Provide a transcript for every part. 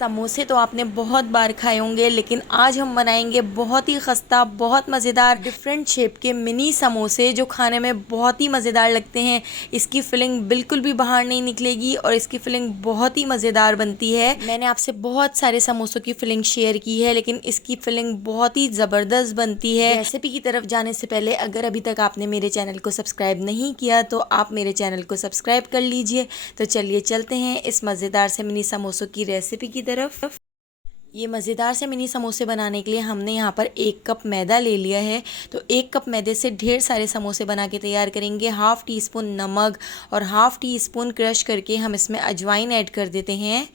समोसे तो आपने बहुत बार खाए होंगे, लेकिन आज हम बनाएंगे बहुत ही खस्ता, बहुत मज़ेदार डिफरेंट शेप के मिनी समोसे जो खाने में बहुत ही मज़ेदार लगते हैं। इसकी फिलिंग बिल्कुल भी बाहर नहीं निकलेगी और इसकी फिलिंग बहुत ही मज़ेदार बनती है। मैंने आपसे बहुत सारे समोसों की फिलिंग शेयर की है, लेकिन इसकी फिलिंग बहुत ही ज़बरदस्त बनती है। रेसिपी की तरफ जाने से पहले अगर अभी तक आपने मेरे चैनल को सब्सक्राइब नहीं किया तो आप मेरे चैनल को सब्सक्राइब कर लीजिए। तो चलिए चलते हैं इस मज़ेदार से मिनी समोसों की रेसिपी की तरफ। ये मज़ेदार से मिनी समोसे बनाने के लिए हमने यहाँ पर 1 कप मैदा ले लिया है। तो 1 कप मैदे से ढेर सारे समोसे बना के तैयार करेंगे। हाफ़ टी स्पून नमक और हाफ़ टी स्पून क्रश करके हम इसमें अजवाइन ऐड कर देते हैं।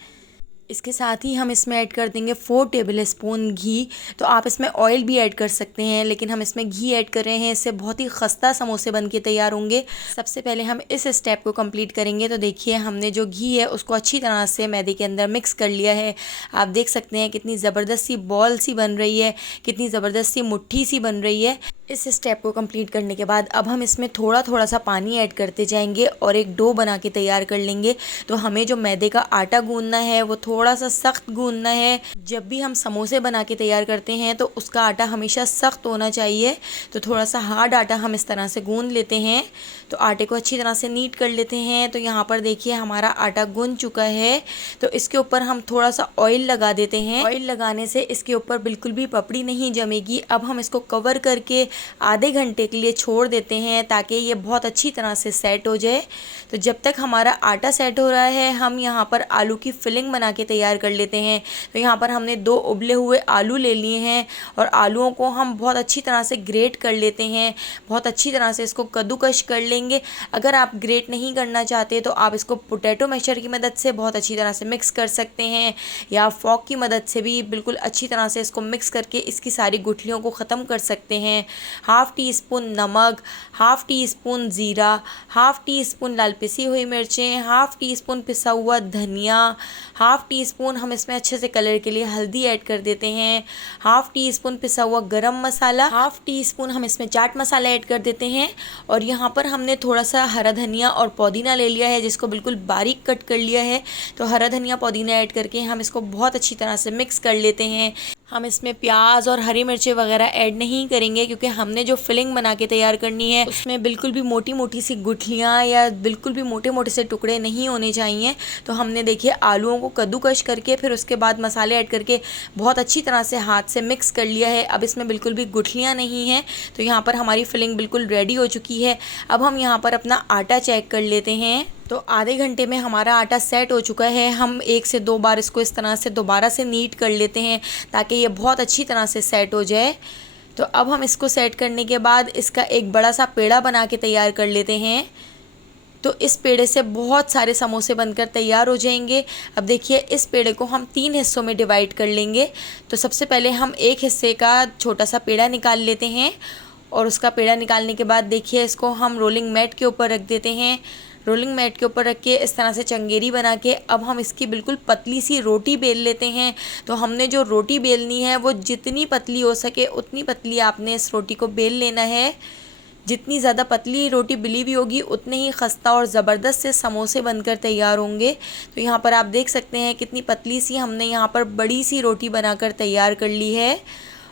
इसके साथ ही हम इसमें ऐड कर देंगे 4 टेबल स्पून घी। तो आप इसमें ऑयल भी ऐड कर सकते हैं, लेकिन हम इसमें घी ऐड कर रहे हैं, इससे बहुत ही खस्ता समोसे बन के तैयार होंगे। सबसे पहले हम इस स्टेप को कंप्लीट करेंगे। तो देखिए हमने जो घी है उसको अच्छी तरह से मैदे के अंदर मिक्स कर लिया है। आप देख सकते हैं कितनी ज़बरदस्त सी बॉल सी बन रही है, कितनी ज़बरदस्त सी मुट्ठी सी बन रही है। इस स्टेप को कंप्लीट करने के बाद अब हम इसमें थोड़ा थोड़ा सा पानी ऐड करते जाएंगे और एक डो बना के तैयार कर लेंगे। तो हमें जो मैदे का आटा गूंदना है वो थोड़ा सा सख्त गूंदना है। जब भी हम समोसे बना के तैयार करते हैं तो उसका आटा हमेशा सख्त होना चाहिए। तो थोड़ा सा हार्ड आटा हम इस तरह से गूंद लेते हैं। तो आटे को अच्छी तरह से नीट कर लेते हैं। तो यहाँ पर देखिए हमारा आटा गूंद चुका है। तो इसके ऊपर हम थोड़ा सा ऑयल लगा देते हैं। ऑयल लगाने से इसके ऊपर बिल्कुल भी पपड़ी नहीं जमेगी। अब हम इसको कवर करके आधे घंटे के लिए छोड़ देते हैं ताकि ये बहुत अच्छी तरह से सेट हो जाए। तो जब तक हमारा आटा सेट हो रहा है हम यहाँ पर आलू की फिलिंग बना के तैयार कर लेते हैं। तो यहाँ पर हमने 2 उबले हुए आलू ले लिए हैं और आलूओं को हम बहुत अच्छी तरह से ग्रेट कर लेते हैं। बहुत अच्छी तरह से इसको कद्दूकश कर लेंगे। अगर आप ग्रेट नहीं करना चाहते तो आप इसको पोटैटो मैशर की मदद से बहुत अच्छी तरह से मिक्स कर सकते हैं, या फॉक की मदद से भी बिल्कुल अच्छी तरह से इसको मिक्स करके इसकी सारी गुठलियों को ख़त्म कर सकते हैं। हाफ़ टी स्पून नमक, हाफ़ टी स्पून ज़ीरा, हाफ़ टी स्पून लाल पिसी हुई मिर्चें, हाफ़ टी स्पून पिसा हुआ धनिया, हाफ़ टी स्पून हम इसमें अच्छे से कलर के लिए हल्दी ऐड कर देते हैं, हाफ़ टी स्पून पिसा हुआ गरम मसाला, हाफ़ टी स्पून हम इसमें चाट मसाला ऐड कर देते हैं। और यहाँ पर हमने थोड़ा सा हरा धनिया और पुदीना ले लिया है जिसको बिल्कुल बारीक कट कर लिया है। तो हरा धनिया पुदीना ऐड करके हम इसको बहुत अच्छी तरह से मिक्स कर लेते हैं। हम इसमें प्याज और हरी मिर्चें वगैरह ऐड नहीं करेंगे क्योंकि हमने जो फिलिंग बना के तैयार करनी है उसमें बिल्कुल भी मोटी मोटी सी गुठलियाँ या बिल्कुल भी मोटे मोटे से टुकड़े नहीं होने चाहिए। तो हमने देखिए आलूओं को कद्दूकश करके फिर उसके बाद मसाले ऐड करके बहुत अच्छी तरह से हाथ से मिक्स कर लिया है। अब इसमें बिल्कुल भी गुठलियाँ नहीं हैं। तो यहाँ पर हमारी फिलिंग बिल्कुल रेडी हो चुकी है। अब हम यहाँ पर अपना आटा चेक कर लेते हैं। तो आधे घंटे में हमारा आटा सेट हो चुका है। हम 1 से 2 बार इसको इस तरह से दोबारा से नीट कर लेते हैं ताकि ये बहुत अच्छी तरह से सेट हो जाए। तो अब हम इसको सेट करने के बाद इसका एक बड़ा सा पेड़ा बना के तैयार कर लेते हैं। तो इस पेड़े से बहुत सारे समोसे बनकर तैयार हो जाएंगे। अब देखिए इस पेड़े को हम 3 हिस्सों में डिवाइड कर लेंगे। तो सबसे पहले हम एक हिस्से का छोटा सा पेड़ा निकाल लेते हैं और उसका पेड़ा निकालने के बाद देखिए इसको हम रोलिंग मैट के ऊपर रख देते हैं। रोलिंग मैट के ऊपर रख के इस तरह से चंगेरी बना के अब हम इसकी बिल्कुल पतली सी रोटी बेल लेते हैं। तो हमने जो रोटी बेलनी है वो जितनी पतली हो सके उतनी पतली आपने इस रोटी को बेल लेना है। जितनी ज़्यादा पतली रोटी बेली हुई होगी उतने ही खस्ता और ज़बरदस्त से समोसे बनकर तैयार होंगे। तो यहाँ पर आप देख सकते हैं कितनी पतली सी हमने यहाँ पर बड़ी सी रोटी बनाकर तैयार कर ली है।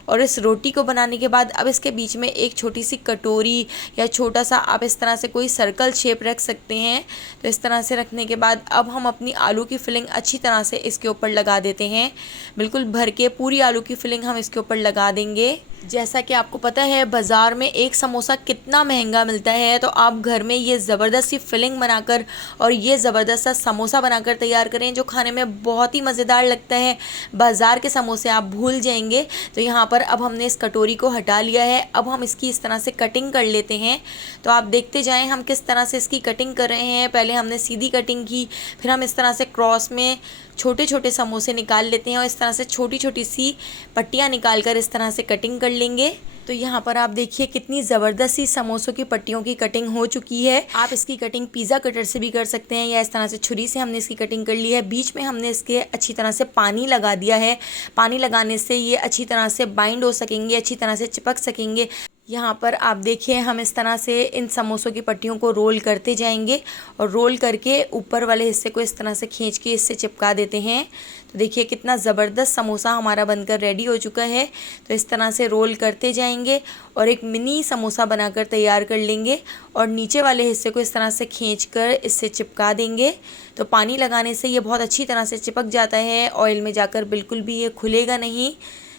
और इस रोटी को बनाने के बाद अब इसके बीच में एक छोटी सी कटोरी या छोटा सा आप इस तरह से कोई सर्कल शेप रख सकते हैं। तो इस तरह से रखने के बाद अब हम अपनी आलू की फिलिंग अच्छी तरह से इसके ऊपर लगा देते हैं। बिल्कुल भर के पूरी आलू की फिलिंग हम इसके ऊपर लगा देंगे। जैसा कि आपको पता है बाज़ार में एक समोसा कितना महंगा मिलता है, तो आप घर में ये ज़बरदस्त सी फिलिंग बनाकर और ये ज़बरदस्त सा समोसा बनाकर तैयार करें जो खाने में बहुत ही मज़ेदार लगता है। बाज़ार के समोसे आप भूल जाएंगे। तो यहाँ पर अब हमने इस कटोरी को हटा लिया है। अब हम इसकी इस तरह से कटिंग कर लेते हैं। तो आप देखते जाएं हम किस तरह से इसकी कटिंग कर रहे हैं। पहले हमने सीधी कटिंग की, फिर हम इस तरह से क्रॉस में छोटे छोटे समोसे निकाल लेते हैं और इस तरह से छोटी छोटी सी पट्टियाँ निकाल कर इस तरह से कटिंग कर लेंगे। तो यहाँ पर आप देखिए कितनी ज़बरदस्त सी समोसों की पट्टियों की कटिंग हो चुकी है। आप इसकी कटिंग पिज़्ज़ा कटर से भी कर सकते हैं या इस तरह से छुरी से हमने इसकी कटिंग कर ली है। बीच में हमने इसके अच्छी तरह से पानी लगा दिया है। पानी लगाने से ये अच्छी तरह से बाइंड हो सकेंगे, अच्छी तरह से चिपक सकेंगे। यहाँ पर आप देखिए हम इस तरह से इन समोसों की पट्टियों को रोल करते जाएंगे और रोल करके ऊपर वाले हिस्से को इस तरह से खींच के इससे चिपका देते हैं। तो देखिए कितना ज़बरदस्त समोसा हमारा बनकर रेडी हो चुका है। तो इस तरह से रोल करते जाएंगे और एक मिनी समोसा बनाकर तैयार कर लेंगे और नीचे वाले हिस्से को इस तरह से खींचकर इससे चिपका देंगे। तो पानी लगाने से ये बहुत अच्छी तरह से चिपक जाता है, ऑयल में जाकर बिल्कुल भी ये खुलेगा नहीं।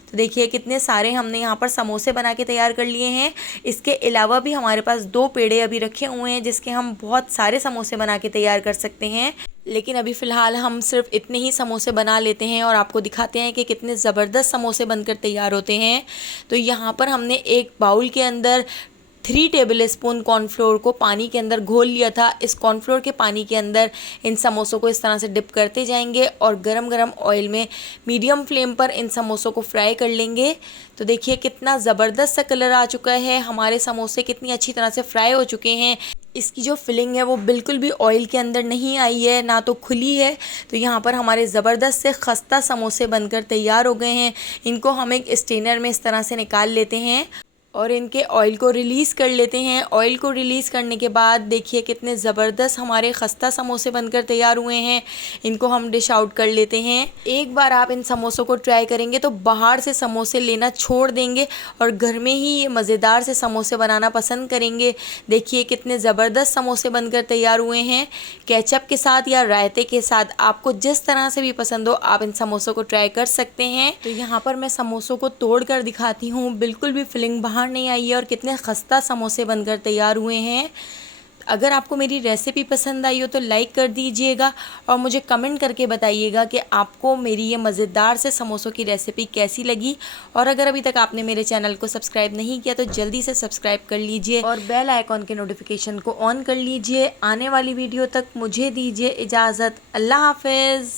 तो देखिए कितने सारे हमने यहाँ पर समोसे बना के तैयार कर लिए हैं। इसके अलावा भी हमारे पास 2 पेड़े अभी रखे हुए हैं जिसके हम बहुत सारे समोसे बना के तैयार कर सकते हैं, लेकिन अभी फ़िलहाल हम सिर्फ इतने ही समोसे बना लेते हैं और आपको दिखाते हैं कि कितने ज़बरदस्त समोसे बनकर तैयार होते हैं। तो यहाँ पर हमने एक बाउल के अंदर 3 टेबल स्पून कॉर्नफ्लोर को पानी के अंदर घोल लिया था। इस कॉर्नफ्लोर के पानी के अंदर इन समोसों को इस तरह से डिप करते जाएंगे और गरम गरम ऑयल में मीडियम फ्लेम पर इन समोसों को फ्राई कर लेंगे। तो देखिए कितना ज़बरदस्त सा कलर आ चुका है, हमारे समोसे कितनी अच्छी तरह से फ्राई हो चुके हैं। इसकी जो फिलिंग है वो बिल्कुल भी ऑयल के अंदर नहीं आई है, ना तो खुली है। तो यहाँ पर हमारे ज़बरदस्त से खस्ता समोसे बनकर तैयार हो गए हैं। इनको हम एक स्टेनर में इस तरह से निकाल लेते हैं और इनके ऑयल को रिलीज़ कर लेते हैं। ऑयल को रिलीज़ करने के बाद देखिए कितने ज़बरदस्त हमारे खस्ता समोसे बनकर तैयार हुए हैं। इनको हम डिश आउट कर लेते हैं। एक बार आप इन समोसों को ट्राई करेंगे तो बाहर से समोसे लेना छोड़ देंगे और घर में ही ये मज़ेदार से समोसे बनाना पसंद करेंगे। देखिए कितने ज़बरदस्त समोसे बनकर तैयार हुए हैं। केचप के साथ या रायते के साथ, आपको जिस तरह से भी पसंद हो आप इन समोसों को ट्राई कर सकते हैं। तो यहाँ पर मैं समोसों को तोड़ कर दिखाती हूँ, बिल्कुल भी फिलिंग बाहर नहीं आई है और कितने खस्ता समोसे बनकर तैयार हुए हैं। अगर आपको मेरी रेसिपी पसंद आई हो तो लाइक कर दीजिएगा और मुझे कमेंट करके बताइएगा कि आपको मेरी ये मज़ेदार से समोसों की रेसिपी कैसी लगी। और अगर अभी तक आपने मेरे चैनल को सब्सक्राइब नहीं किया तो जल्दी से सब्सक्राइब कर लीजिए और बेल आइकॉन के नोटिफिकेशन को ऑन कर लीजिए। आने वाली वीडियो तक मुझे दीजिए इजाज़त। अल्लाह हाफिज़।